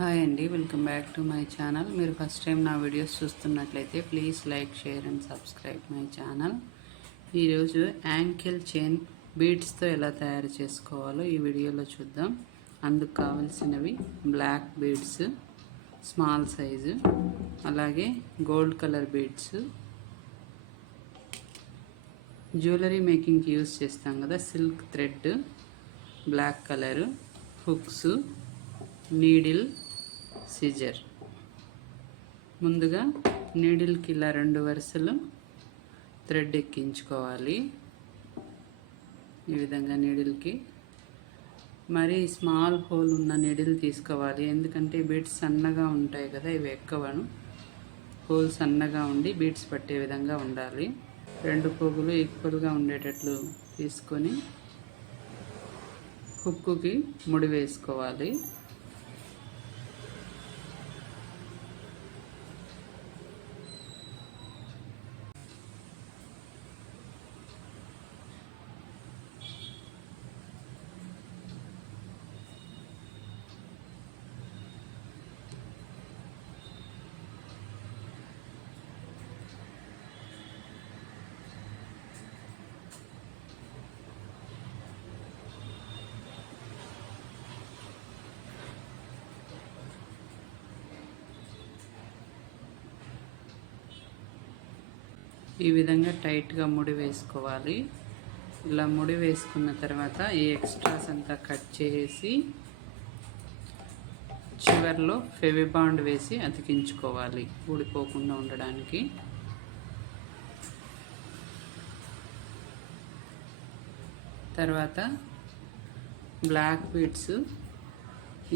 Hi అండి, welcome back to my channel. మీరు first time నా వీడియోస్ చూస్తున్నట్లయితే please like, share and subscribe my channel. ఈరోజు ankle chain బీడ్స్తో ఎలా తయారు చేసుకోవాలో ఈ వీడియోలో చూద్దాం. అందుకు కావలసినవి బ్లాక్ బీడ్స్, స్మాల్ సైజు, అలాగే గోల్డ్ కలర్ బీడ్స్, జ్యువెలరీ మేకింగ్కి యూస్ చేస్తాం కదా silk thread, black colour, hooks, needle, scissor. ముందుగా నీడిల్కి ఇలా 2 వరుసలు థ్రెడ్ ఎక్కించుకోవాలి. ఈ విధంగా నీడిల్కి మరి స్మాల్ హోల్ ఉన్న నీడిల్ తీసుకోవాలి, ఎందుకంటే బీడ్స్ సన్నగా ఉంటాయి కదా, ఇవి ఎక్కవను. హోల్ సన్నగా ఉండి బీడ్స్ పట్టే విధంగా ఉండాలి. 2 పోగులు ఈక్వల్గా ఉండేటట్లు తీసుకొని హుక్కుకి ముడి వేసుకోవాలి. ఈ విధంగా టైట్గా ముడి వేసుకోవాలి. ఇలా ముడి వేసుకున్న తర్వాత ఈ ఎక్స్ట్రాస్ అంతా కట్ చేసి చివర్లో ఫెవిబాండ్ వేసి అతికించుకోవాలి ఊడిపోకుండా ఉండడానికి. తర్వాత బ్లాక్ బీడ్స్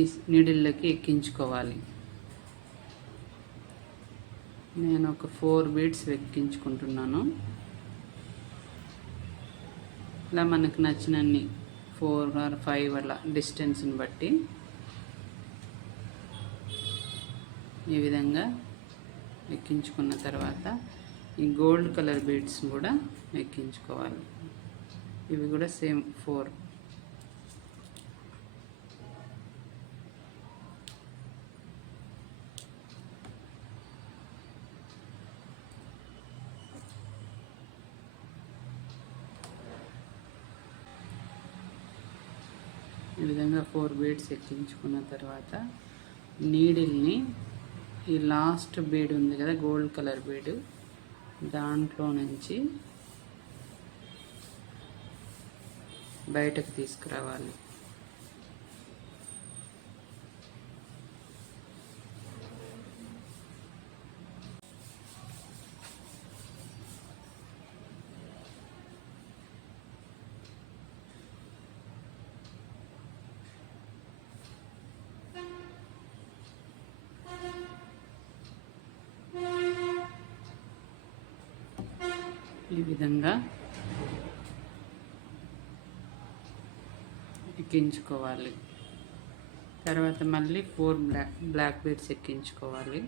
ఈ నీడిల్లోకి ఎక్కించుకోవాలి. నేను ఒక 4 బీడ్స్ ఎక్కించుకుంటున్నాను. ఇలా మనకు నచ్చినన్ని 4 or 5 అలా డిస్టెన్స్ని బట్టి ఈ విధంగా ఎక్కించుకున్న తర్వాత ఈ గోల్డ్ కలర్ బీడ్స్ కూడా ఎక్కించుకోవాలి. ఇవి కూడా సేమ్ 4. ఈ విధంగా 4 బీడ్స్ ఎక్కించుకున్న తర్వాత నీడిల్ని ఈ లాస్ట్ బీడ్ ఉంది కదా గోల్డ్ కలర్ బీడ్, దాంట్లో నుంచి బయటకు తీసుకురావాలి. ఈ విధంగా ఎక్కించుకోవాలి. తర్వాత మళ్ళీ 4 బ్లాక్ బీడ్స్ ఎక్కించుకోవాలి.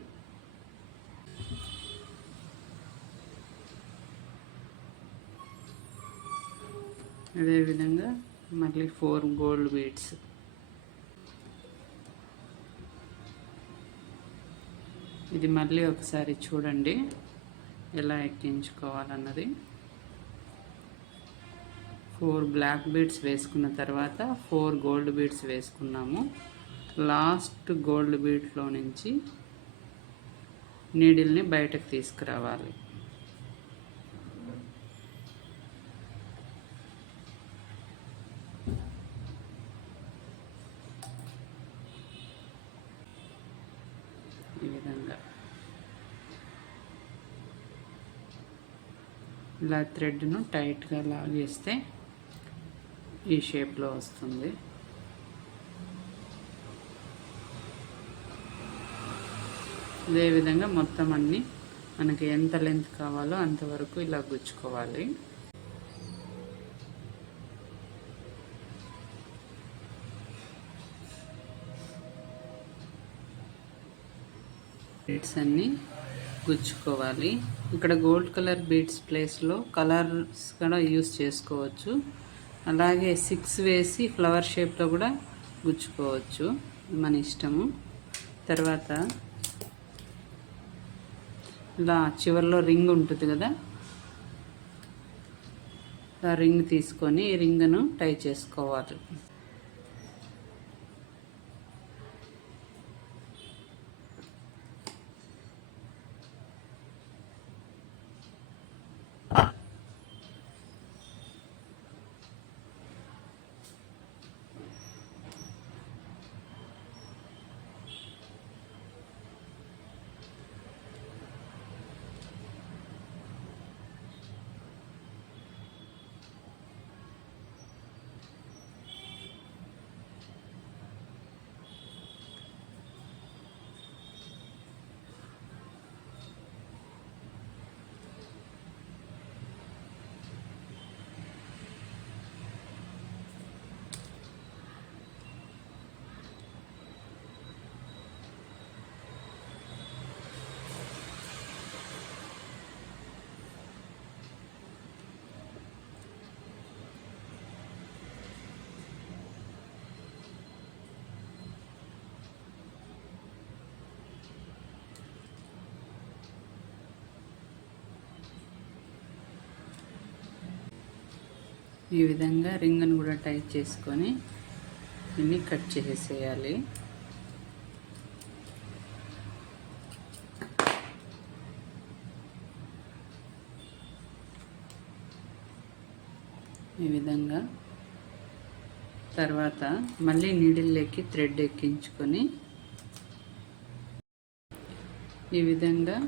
అదేవిధంగా మళ్ళీ 4 గోల్డ్ బీడ్స్. ఇది మళ్ళీ ఒకసారి చూడండి ఎలా ఎక్కించుకోవాలన్నది. 4 బ్లాక్ బీడ్స్ వేసుకున్న తర్వాత 4 గోల్డ్ బీడ్స్ వేసుకున్నాము. లాస్ట్ గోల్డ్ బీడ్లో నుంచి నీడిల్ని బయటకు తీసుకురావాలి. ఈ విధంగా ఇలా థ్రెడ్ను టైట్గా లాగేస్తే ఈ షేప్లో వస్తుంది. ఇదే విధంగా మొత్తం అన్నీ మనకి ఎంత లెంత్ కావాలో అంతవరకు ఇలా గుచ్చుకోవాలి. బీడ్స్ అన్నీ గుచ్చుకోవాలి. ఇక్కడ గోల్డ్ కలర్ బీడ్స్ ప్లేస్లో కలర్స్ కూడా యూస్ చేసుకోవచ్చు. అలాగే 6 వేసి ఫ్లవర్ షేప్లో కూడా గుచ్చుకోవచ్చు, మన ఇష్టము. తర్వాత ఇలా చివరిలో రింగ్ ఉంటుంది కదా, ఆ రింగ్ తీసుకొని ఈ రింగ్ను టై చేసుకోవాలి. ఈ విధంగా రింగ్ను కూడా టైట్ చేసుకొని దీన్ని కట్ చేసేయాలి. ఈ విధంగా తర్వాత మళ్ళీ నీడిల్లోకి థ్రెడ్ ఎక్కించుకొని ఈ విధంగా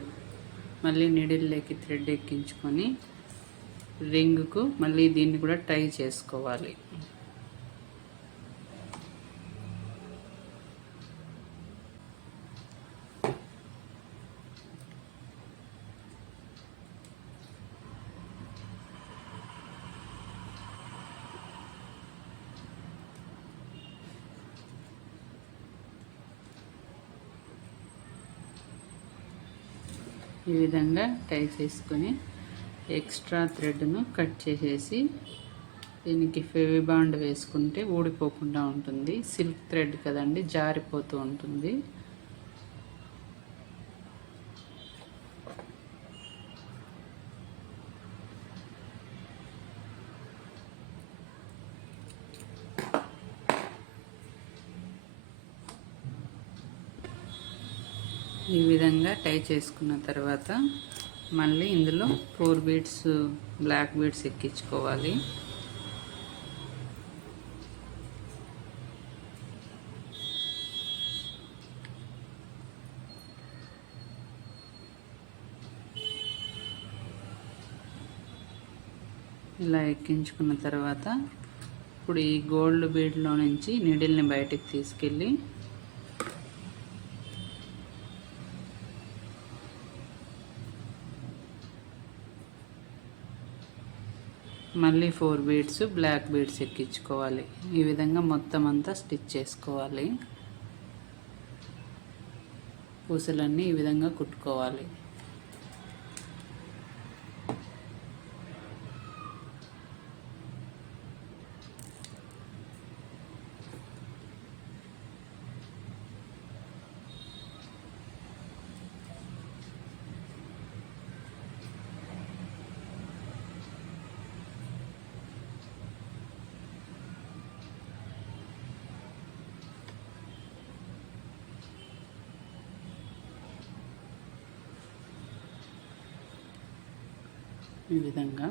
మళ్ళీ నీడిల్లోకి థ్రెడ్ ఎక్కించుకొని రింగ్కు మళ్ళీ దీన్ని కూడా టై చేసుకోవాలి. ఈ విధంగా టై చేసుకొని ఎక్స్ట్రా థ్రెడ్ను కట్ చేసేసి దీనికి ఫెవిబాండ్ వేసుకుంటే ఊడిపోకుండా ఉంటుంది. సిల్క్ థ్రెడ్ కదండి, జారిపోతూ ఉంటుంది. ఈ విధంగా టై చేసుకున్న తర్వాత మళ్ళీ ఇందులో 4 బీడ్స్ బ్లాక్ బీడ్స్ ఎక్కించుకోవాలి. ఇలా ఎక్కించుకున్న తర్వాత ఇప్పుడు ఈ గోల్డ్ బీడ్లో నుంచి నీడిల్ని బయటికి తీసుకెళ్ళి మళ్ళీ 4 బీడ్స్ బ్లాక్ బీడ్స్ ఎక్కించుకోవాలి. ఈ విధంగా మొత్తం అంతా స్టిచ్ చేసుకోవాలి. పూసలన్నీ ఈ విధంగా కుట్టుకోవాలి. ఈ విధంగా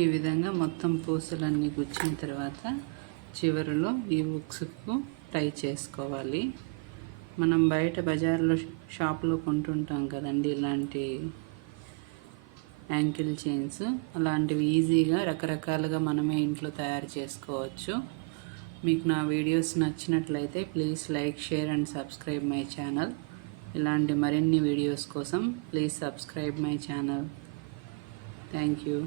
ఈ విధంగా మొత్తం పూసలన్నీ గుచ్చిన తర్వాత చివరిలో ఈ హుక్స్కు టై చేసుకోవాలి. మనం బయట బజార్లో షాప్లో కొంటుంటాం కదండి ఇలాంటి యాంకిల్ చైన్స్. అలాంటివి ఈజీగా రకరకాలుగా మనమే ఇంట్లో తయారు చేసుకోవచ్చు. మీకు నా వీడియోస్ నచ్చినట్లయితే please like, share and subscribe my channel. ఇలాంటి మరిన్ని వీడియోస్ కోసం please subscribe my channel. Thank you.